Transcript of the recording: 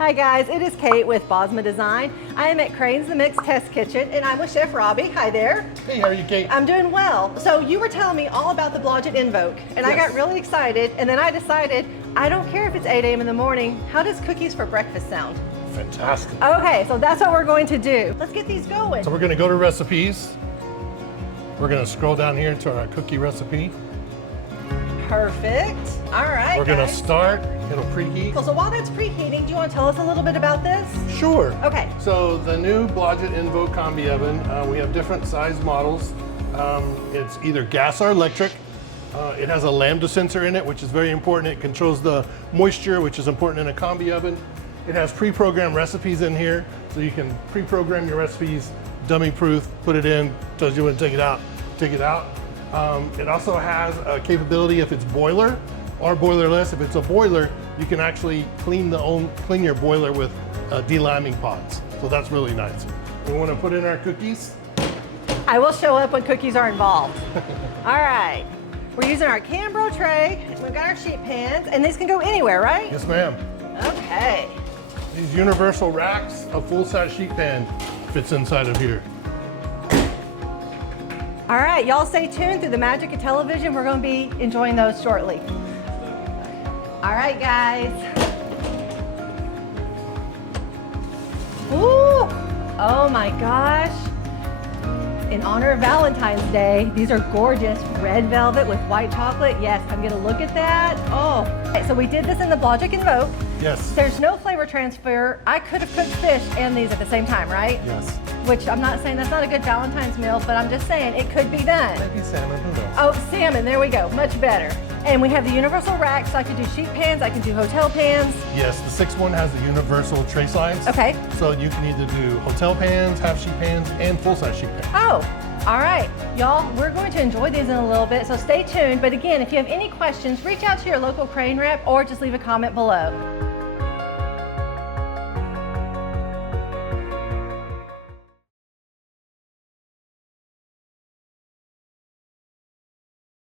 Hi guys, it is Kate with Bosma Design. I am at Crane's The Mix Test Kitchen and I'm with Chef Robbie. Hi there. Hey, how are you, Kate? I'm doing well. So you were telling me all about the Blodgett Invoke and I got really excited, and then I decided I don't care if it's 8 a.m. in the morning. How does cookies for breakfast sound? Fantastic. Okay, so that's what we're going to do. Let's get these going. So we're going to go to recipes. We're going to scroll down here to our cookie recipe. Perfect. All right, We're going to start. It'll preheat. So while that's preheating, do you want to tell us a little bit about this? Sure. Okay. So the new Blodgett Invoke Combi Oven, we have different size models. It's either gas or electric. It has a lambda sensor in it, which is very important. It controls the moisture, which is important in a combi oven. It has pre-programmed recipes in here, so you can pre-program your recipes, dummy-proof, put it in, tells you when to take it out, take it out. It also has a capability if it's boiler or boilerless. If it's a boiler, you can actually clean your boiler with deliming pods. So that's really nice. We want to put in our cookies. I will show up when cookies are involved. All right. We're using our Cambro tray. We've got our sheet pans, and these can go anywhere, right? Yes, ma'am. Okay. These universal racks, a full-size sheet pan fits inside of here. All right, y'all stay tuned through the magic of television. We're going to be enjoying those shortly. All right, guys. Ooh, oh my gosh. In honor of Valentine's Day, these are gorgeous. Red velvet with white chocolate. Yes, I'm gonna look at that. Oh, okay, so we did this in the Blodgett Invoke. Yes. There's no flavor transfer. I could have cooked fish and these at the same time, right? Yes. Which I'm not saying that's not a good Valentine's meal, but I'm just saying it could be done. Maybe salmon, who knows? Oh, salmon, there we go, much better. And we have the universal rack, so I could do sheet pans, I can do hotel pans. Yes, the 6-1 has the universal tray size. Okay. So you can either do hotel pans, half sheet pans, and full-size sheet pans. Oh, all right. Y'all, we're going to enjoy these in a little bit, so stay tuned. But again, if you have any questions, reach out to your local Crane rep or just leave a comment below.